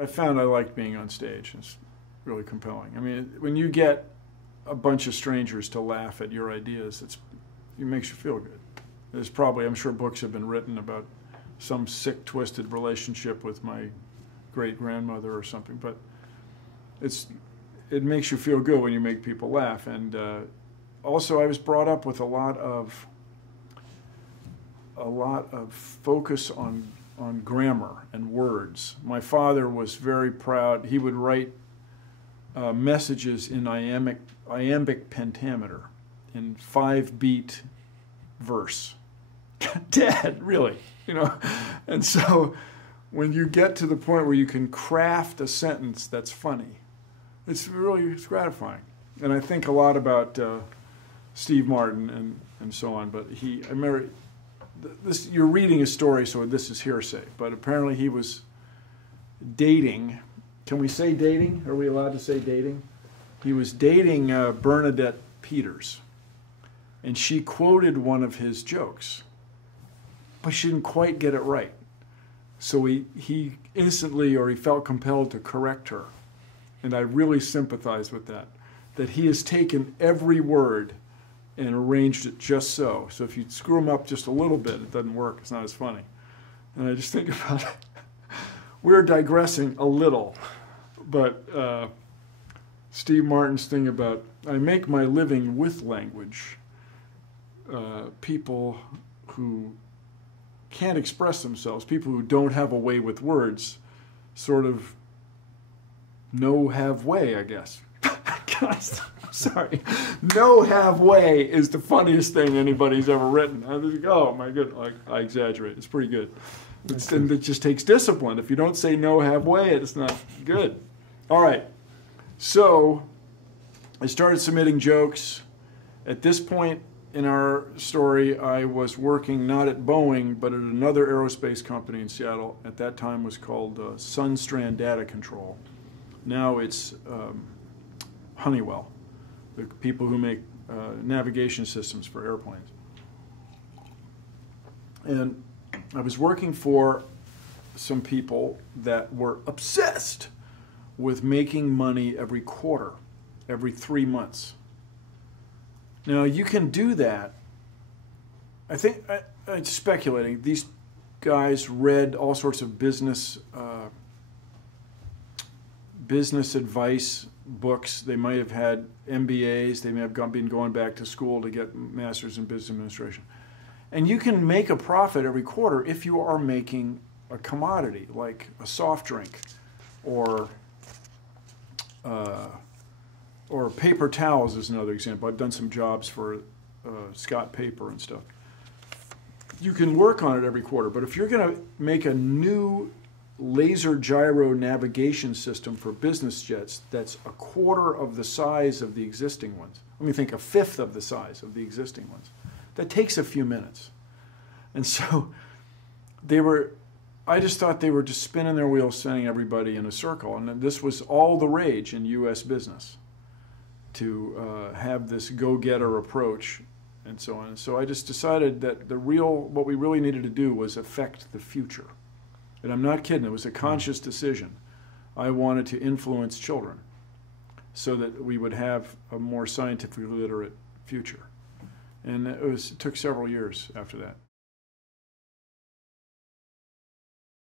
I found I liked being on stage. It's really compelling. I mean, when you get a bunch of strangers to laugh at your ideas, it makes you feel good. There's probably, I'm sure books have been written about some sick, twisted relationship with my great-grandmother or something, but it makes you feel good when you make people laugh. And also, I was brought up with a lot of focus on grammar and words. My father was very proud. He would write messages in iambic pentameter, in 5-beat verse. Dad, really, you know? And so when you get to the point where you can craft a sentence that's funny, it's gratifying. And I think a lot about Steve Martin and so on, but I remember, you're reading a story, so this is hearsay, but apparently he was dating. Can we say dating? Are we allowed to say dating? He was dating Bernadette Peters, and she quoted one of his jokes, but she didn't quite get it right. So he instantly, or he felt compelled to correct her. And I really sympathize with that he has taken every word and arranged it just so. So if you screw them up just a little bit, it doesn't work. It's not as funny. And I just think about it. We're digressing a little, but Steve Martin's thing about, I make my living with language. People who can't express themselves, people who don't have a way with words, sort of have way, I guess. Gosh, I'm sorry. Have way is the funniest thing anybody's ever written. I was like, oh my goodness, I exaggerate. It's pretty good. And it just takes discipline. If you don't say have way, it's not good. All right. So I started submitting jokes. At this point in our story, I was working not at Boeing, but at another aerospace company in Seattle. At that time was called Sunstrand Data Control. Now it's Honeywell, the people who make navigation systems for airplanes. And I was working for some people that were obsessed with making money every quarter, every 3 months. Now, you can do that. I think, I'm speculating, these guys read all sorts of business advice books. They might have had MBAs. They may have been going back to school to get masters in business administration. And you can make a profit every quarter if you are making a commodity, like a soft drink or paper towels is another example. I've done some jobs for Scott Paper and stuff. You can work on it every quarter, but if you're going to make a new laser gyro navigation system for business jets that's a quarter of the size of the existing ones, let me think, a fifth of the size of the existing ones, that takes a few minutes. And so I just thought they were just spinning their wheels, sending everybody in a circle. And this was all the rage in U.S. business, to have this go-getter approach and so on. And so I just decided that what we really needed to do was affect the future. And I'm not kidding, it was a conscious decision. I wanted to influence children so that we would have a more scientifically literate future. And it took several years after that.